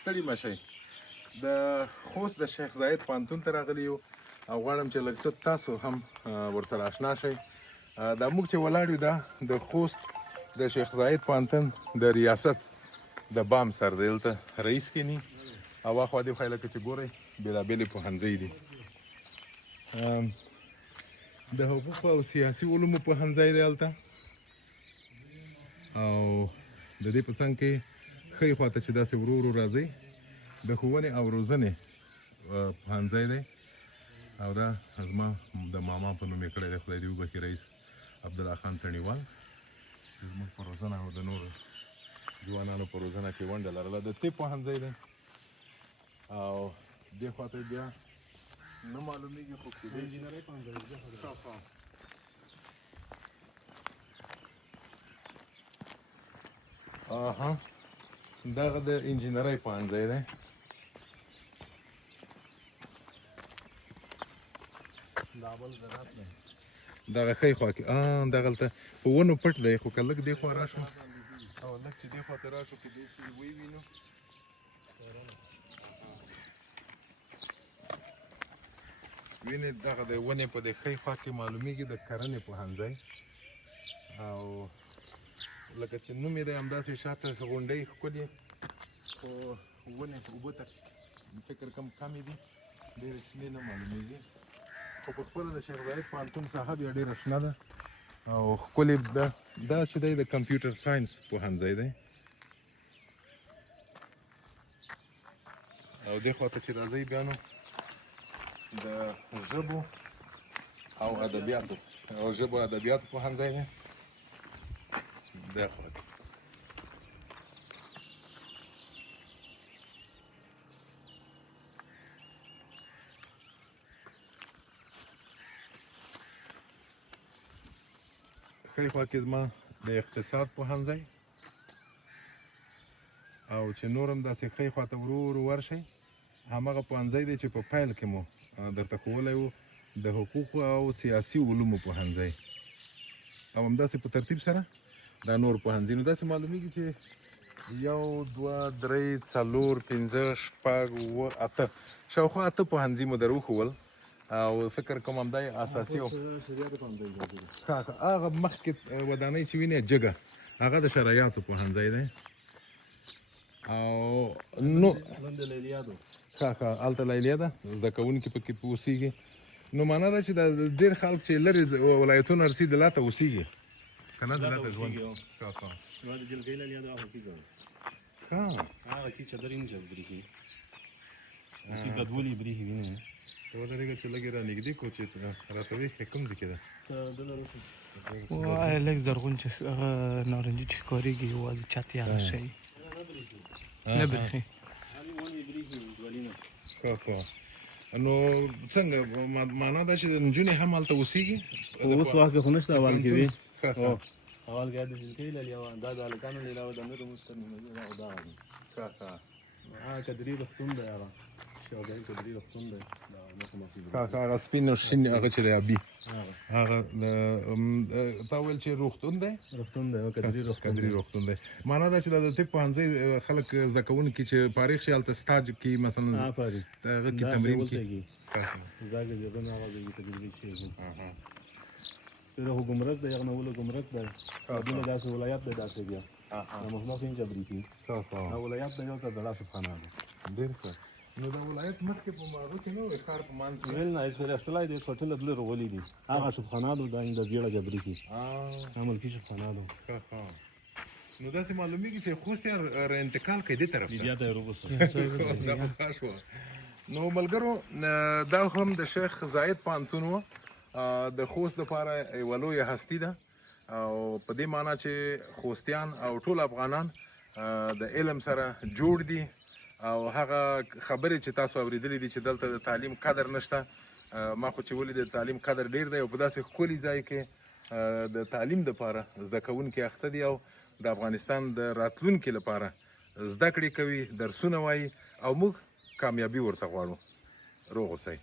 ستړي مه شئ. د خوست د شیخ زاید پوهنتون ته راغلي یو او غواړم چې لږ څه تاسو هم ورسره اشنا شئ. دا موږ چې ولاړ یو دا د خوست د شیخ زاید پوهنتون د ریاست د بام سر دی. دلته رئیس کینی او اخوا دې خوا لکه چې ګورئ بېلابېلې پوهنځۍ دي. د حقوقو او سیاسي علومو پوهنځی دی هلته او د دې په څنګ کې ښۍ خواته چې داسې ورو ورو راځئ د ښوونې او روزنې پوهنځی دی او دا زما د ماما په نوم یې کړی دی، خدای دې وبخي رئیس عبدالله خان تڼیوال. زموږ په روزنه او د نورو ځوانانو په روزنه کې ونډه لرله. د طب پوهنځی دی او دې خواته بیا نه معلومیږي خو کېدای شي دغه د انجینرۍ پوهنځی دی. دغه ښی خوا کې دغلته په ونو پټ دی، خو که لږ دې خوا راشو او لږ چې دې خواته راشو کېدای شي ووینو. وینې دغه د ونې په دې ښی خوا کې معلومیږي د کرنې پوهنځی او لکه چې نوم یې دی همداسې شاته غونډۍ ښکلې خو ونې اوبه ته فکر کمې دي، ډېرې شنې نه معلومیږي. خو په خپله د شیخ زاید پوهنتون ساحه بیا ډېره شنه ده او ښکلې ده. دا چې دی د کمپیوټر ساینس پوهنځی دی او دې خواته چې راځئ بیا نو د ژبو او ادبیاتو پوهنځی دی دې خواته. ښی خوا کې زما د اقتصاد پوهنځی او چې نور هم داسې ښی خواته ورو ورو ورشئ همغه پوهنځی دی چې په پیل کې مو درته ښوولی و د حقوقو او سیاسي علومو پوهنځی او همداسې په ترتیب سره دا نور پوهنځي. نو داسې معلومیږي چې 1 2 3 4 5 6 7 8 شاوخوا 8 پوهنځي مو در وښول او فکر کوم همدا یې اساسي و. هغه مخکې ودانۍ چې وینې جګه هغه د شرایطو پوهنځی دی او نو هلته لیلیه ده زده کوونکي پکې اوسېږي. نو معنا ده چې دا ډېر خلک چې لرې ولایتونه رسي دلته اوسېږي که نه دلته ژوند ته ودرېږه چې لږ یې رانږدې کړو چې راته ویښې کوم ځای کې ده لږ زرغون چې هغه نارنجي چې ښکارېږي یوازې چا تیاره شي نه برېښي. نو څنګه معنا ده چې نجونې هم هلته اوسېږي؟ اوس وخت کې خو نشته، اول کې وي اول کې د جلکۍ لیلیه وه، دا د هلکانو لیلیه وه، د نورو مستر کدري روغتون دی، هغه شاګرد کدري روغتون دی. هغه سپین او شین هغه چې دی ابي هغه تا ویل چې روغتون دی کدري روغتون دی. معنا ده چې د طب پوهنځی خلک زده کوونکي چې فارغ شي هلته سټاج کې مثلا هغه کې تمرین کوي. خو ګمرک دی، هغه نولو ګمرک دی، دونه داسې ولایت دی داسې بیا محمد خین جبري کې ولایت دی یو ته دلا سبحانه ده. ډېر ښه. نو دا ولایت مخکې په هغه کې نه وی ښار په منځ کې ویل نه اسفر استلای دی هوټل بل رغولي دي هغه سبحانه ده د زیړه جبري کې عمل کې سبحانه ده. نو داسې معلومیږي چې خوست یې انتقال کوي دې طرف ته بیا ته روبوس دا په شو. نو ملګرو دا هم د شیخ زاید پوهنتون و د خوست لپاره یوه لویه هستي ده او په دې معنا چې خوستیان او ټول افغانان د علم سره جوړ دي او هغه خبرې چې تاسو اورېدلې دي چې دلته د تعلیم قدر نشته، ما خو چې ولید د تعلیم قدر ډېر دی او په داسې ښکلي ځای کې د تعلیم دپاره زده کوونکي اخته دي او د افغانستان د راتلونکي لپاره زده کړې کوي، درسونه وایي او موږ کامیابي ورته غواړو. روغ اوسئ.